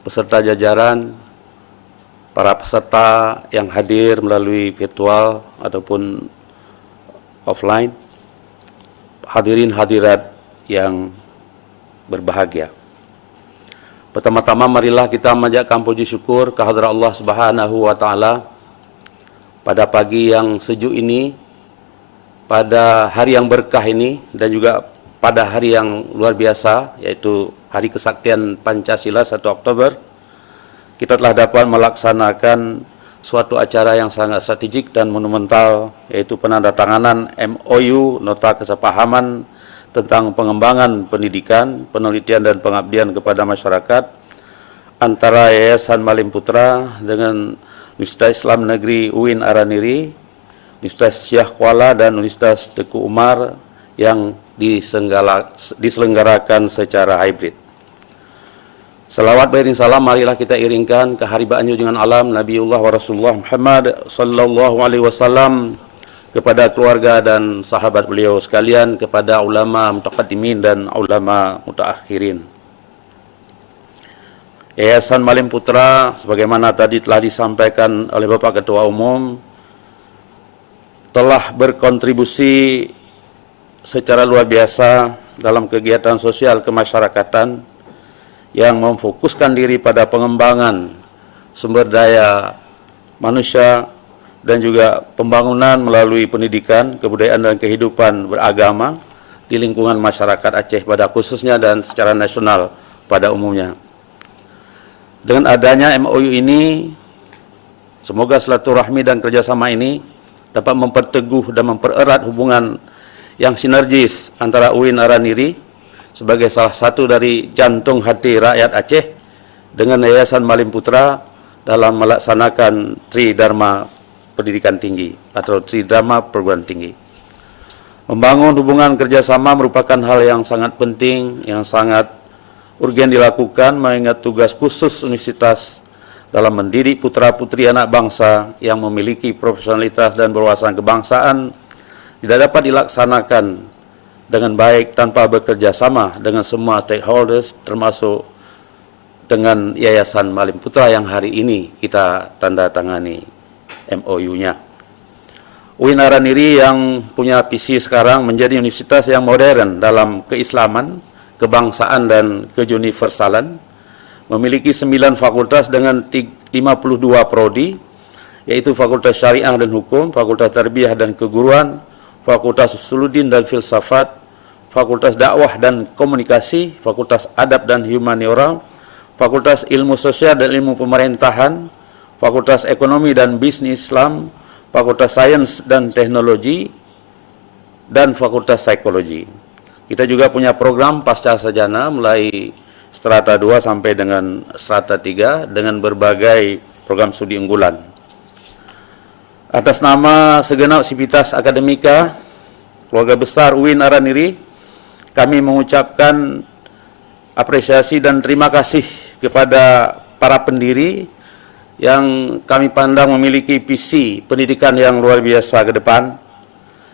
beserta jajaran, para peserta yang hadir melalui virtual ataupun offline, hadirin hadirat yang berbahagia. Pertama-tama marilah kita memanjatkan puji syukur kehadrat Allah Subhanahu wa taala pada pagi yang sejuk ini, pada hari yang berkah ini, dan juga pada hari yang luar biasa, yaitu Hari Kesaktian Pancasila 1 Oktober. Kita telah dapat melaksanakan suatu acara yang sangat strategik dan monumental, yaitu penandatanganan MOU Nota Kesepahaman tentang pengembangan pendidikan, penelitian dan pengabdian kepada masyarakat antara Yayasan Malim Putra dengan Universitas Islam Negeri UIN Araniri, Universitas Syekh Kuala dan Universitas Teguh Umar yang diselenggarakan secara hybrid. Salawat beriring salam marilah kita iringkan ke haribaan junjungan alam Nabiullah wa Rasulullah Muhammad sallallahu alaihi wasallam, kepada keluarga dan sahabat beliau sekalian, kepada ulama mutaqaddimin dan ulama mutaakhirin. Yayasan Malim Putra, sebagaimana tadi telah disampaikan oleh Bapak Ketua Umum, telah berkontribusi secara luar biasa dalam kegiatan sosial kemasyarakatan yang memfokuskan diri pada pengembangan sumber daya manusia dan juga pembangunan melalui pendidikan, kebudayaan dan kehidupan beragama di lingkungan masyarakat Aceh pada khususnya dan secara nasional pada umumnya. Dengan adanya MOU ini, semoga silaturahmi dan kerjasama ini dapat memperteguh dan mempererat hubungan yang sinergis antara UIN Araniri sebagai salah satu dari jantung hati rakyat Aceh dengan Yayasan Malim Putra dalam melaksanakan Tridharma Pendidikan Tinggi atau Tridharma Perguruan Tinggi. Membangun hubungan kerjasama merupakan hal yang sangat penting, yang sangat urgen dilakukan, mengingat tugas khusus universitas dalam mendidik putra-putri anak bangsa yang memiliki profesionalitas dan berwawasan kebangsaan tidak dapat dilaksanakan dengan baik tanpa bekerja sama dengan semua stakeholders, termasuk dengan Yayasan Malim Putra yang hari ini kita tanda tangani MOU-nya. UIN Araniri yang punya visi sekarang menjadi universitas yang modern dalam keislaman, kebangsaan dan keuniversalan, memiliki 9 fakultas dengan 52 prodi, yaitu Fakultas Syariah dan Hukum, Fakultas Tarbiyah dan Keguruan, Fakultas Usuluddin dan Filsafat, Fakultas Dakwah dan Komunikasi, Fakultas Adab dan Humaniora, Fakultas Ilmu Sosial dan Ilmu Pemerintahan, Fakultas Ekonomi dan Bisnis Islam, Fakultas Sains dan Teknologi, dan Fakultas Psikologi. Kita juga punya program pasca sarjana mulai strata 2 sampai dengan strata 3 dengan berbagai program studi unggulan. Atas nama segenap sivitas akademika keluarga besar UIN Araniri, kami mengucapkan apresiasi dan terima kasih kepada para pendiri yang kami pandang memiliki visi pendidikan yang luar biasa ke depan,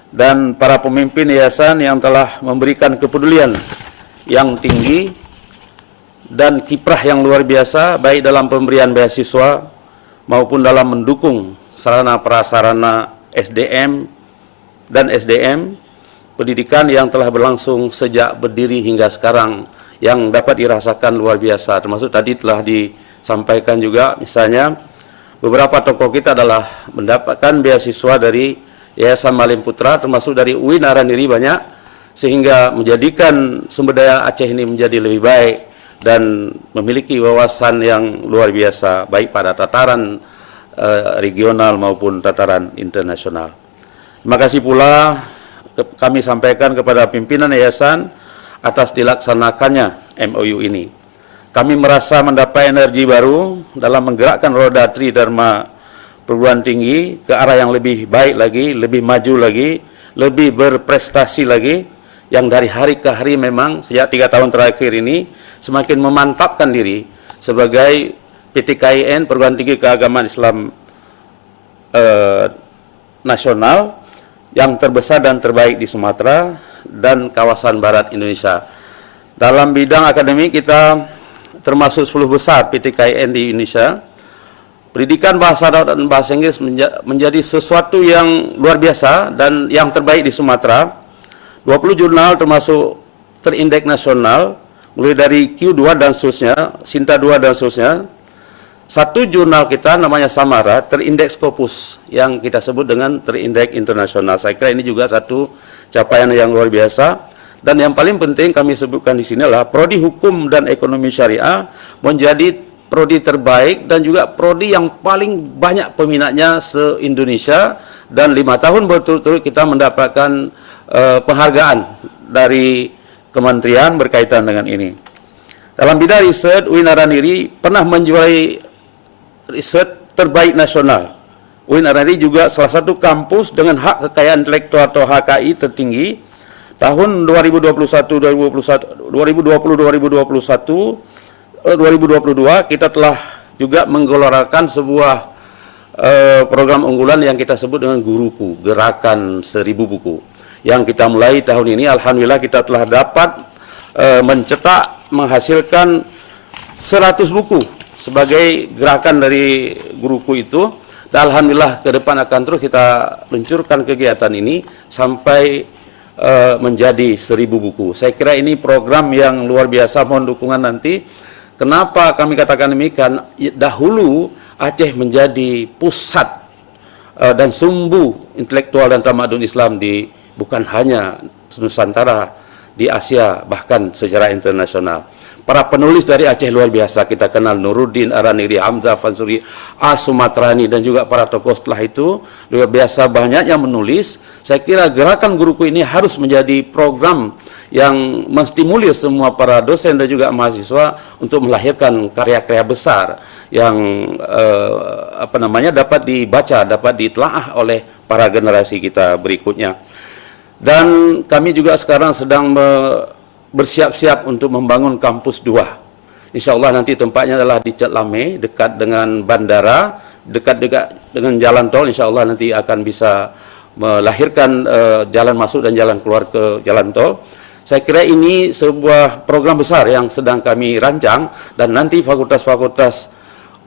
dan para pemimpin yayasan yang telah memberikan kepedulian yang tinggi dan kiprah yang luar biasa baik dalam pemberian beasiswa maupun dalam mendukung sarana prasarana SDM dan SDM pendidikan yang telah berlangsung sejak berdiri hingga sekarang, yang dapat dirasakan luar biasa. Termasuk tadi telah disampaikan juga, misalnya beberapa tokoh kita adalah mendapatkan beasiswa dari Yayasan Malim Putra, termasuk dari UIN Araniri banyak, sehingga menjadikan sumber daya Aceh ini menjadi lebih baik dan memiliki wawasan yang luar biasa baik pada tataran regional maupun tataran internasional. Terima kasih pula kami sampaikan kepada pimpinan yayasan atas dilaksanakannya MOU ini. Kami merasa mendapat energi baru dalam menggerakkan roda Tridharma Perguruan Tinggi ke arah yang lebih baik lagi, lebih maju lagi, lebih berprestasi lagi, yang dari hari ke hari memang sejak 3 tahun terakhir ini semakin memantapkan diri sebagai PTKIN Perguruan Tinggi Keagamaan Islam Nasional yang terbesar dan terbaik di Sumatera dan kawasan barat Indonesia. Dalam bidang akademik kita termasuk 10 besar PTKIN di Indonesia, pendidikan bahasa Arab dan bahasa Inggris menjadi sesuatu yang luar biasa dan yang terbaik di Sumatera. 20 jurnal termasuk terindeks nasional, mulai dari Q2 dan seterusnya, Sinta 2 dan seterusnya. Satu jurnal kita namanya Samara, terindeks Scopus, yang kita sebut dengan terindeks internasional. Saya kira ini juga satu capaian yang luar biasa. Dan yang paling penting kami sebutkan di sini adalah Prodi Hukum dan Ekonomi Syariah menjadi prodi terbaik dan juga prodi yang paling banyak peminatnya se-Indonesia, dan 5 tahun berturut-turut kita mendapatkan penghargaan dari kementerian berkaitan dengan ini. Dalam bidang riset, UIN Araniri pernah menjuarai riset terbaik nasional. UIN Araniri juga salah satu kampus dengan hak kekayaan intelektual atau HKI tertinggi. Tahun 2021, 2022 kita telah juga menggelorakan sebuah program unggulan yang kita sebut dengan Guruku, Gerakan 1000 Buku. Yang kita mulai tahun ini, alhamdulillah kita telah dapat mencetak, menghasilkan 100 buku sebagai gerakan dari Guruku itu. Dan alhamdulillah ke depan akan terus kita luncurkan kegiatan ini sampai menjadi 1000 buku. Saya kira ini program yang luar biasa, mohon dukungan nanti. Kenapa kami katakan demikian? Dahulu Aceh menjadi pusat dan sumbu intelektual dan tamadun Islam di bukan hanya Nusantara, di Asia, bahkan secara internasional. Para penulis dari Aceh luar biasa, kita kenal Nuruddin Araniri, Hamzah Fansuri, Sumatrani, dan juga para tokoh setelah itu luar biasa banyak yang menulis. Saya kira gerakan Guruku ini harus menjadi program yang menstimulir semua para dosen dan juga mahasiswa untuk melahirkan karya-karya besar yang dapat dibaca, dapat ditelaah oleh para generasi kita berikutnya. Dan kami juga sekarang sedang bersiap-siap untuk membangun kampus 2. Insya Allah nanti tempatnya adalah di Cet Lame, dekat dengan bandara, dekat dengan jalan tol. Insya Allah nanti akan bisa melahirkan jalan masuk dan jalan keluar ke jalan tol. Saya kira ini sebuah program besar yang sedang kami rancang, dan nanti fakultas-fakultas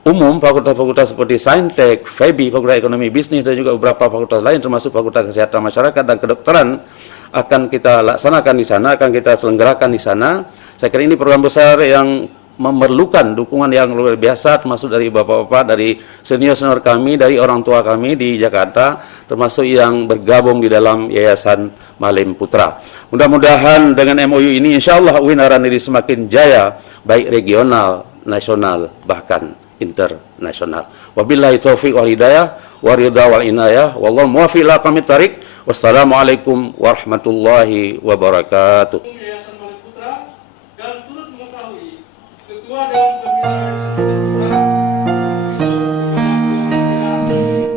umum, fakultas-fakultas seperti Saintek, FEBI, Fakultas Ekonomi Bisnis, dan juga beberapa fakultas lain termasuk Fakultas Kesehatan Masyarakat dan Kedokteran akan kita laksanakan di sana, akan kita selenggarakan di sana. Saya kira ini program besar yang memerlukan dukungan yang luar biasa, termasuk dari bapak-bapak, dari senior-senior kami, dari orang tua kami di Jakarta, termasuk yang bergabung di dalam Yayasan Malim Putra. Mudah-mudahan dengan MOU ini insya Allah UIN Araniri semakin jaya, baik regional, nasional, bahkan internasional. Wabillahi taufiq wal hidayah, waridha wal inayah, wallahu muwaffiq ila aqwamit thariq. Wassalamualaikum warahmatullahi wabarakatuh. Yayasan Malim Putra dan turut mengetahui Ketua Dewan Pembina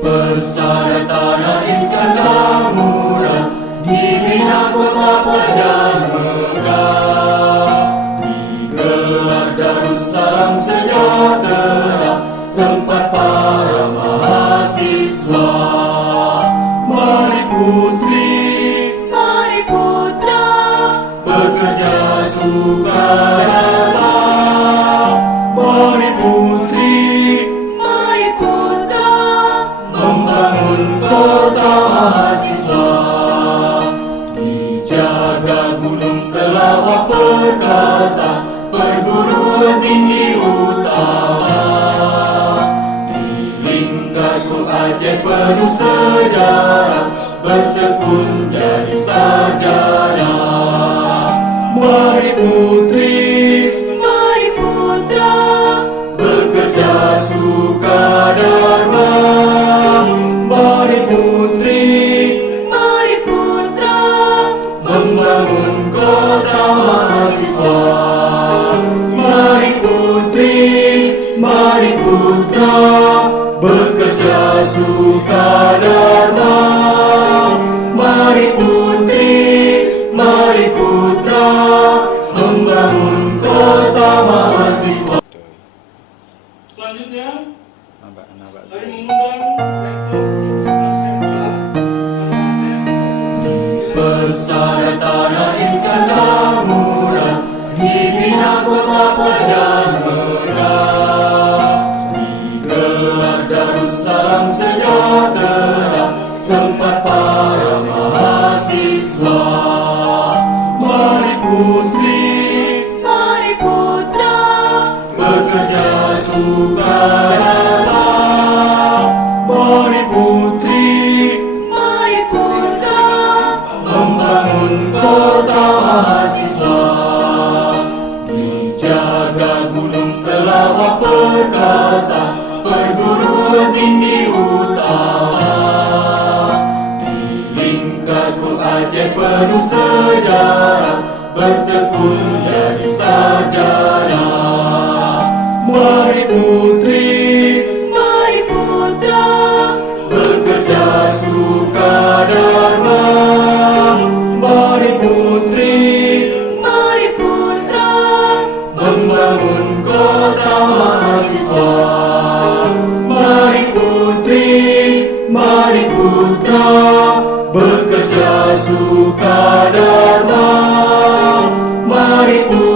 Persyaratan Iskandar Muda dibina kota pelajar megah, digelar Darussalam Sejahtera, tempat para mahasiswa. Mari putri, Mari putra, bekerja sukarela. Mari putri, mari putra, membangun kota mahasiswa. Dijaga Gunung Selawat perkasa, perguruan tinggi utama. Di lingkarku Aceh penuh sejarah, bertekun jadi sarjana. Mari putri, mari putra, bekerja sukadharma. Mari putri, mari putra, membangun kota mahasiswa. Mari putri, mari putra, bekerja sukadharma. Mari putri, mari putra, membangun kota mahasiswa. Selanjutnya, kami mengundang Persyaratan Iskandar Muda dibina kota pelajar. sukadharma. Mari putri Mari putra, membangun kota mahasiswa. Dijaga gunung selawat perkasa, perguruan tinggi utama. Di lingkarku Aceh penuh sejarah, bertekun jadi sarjana. Mari putri mari putra, bekerja sukadharma. Mari putri mari putra, membangun kota mahasiswa. Mari putri, mari putra, bekerja sukadharma. Mari putri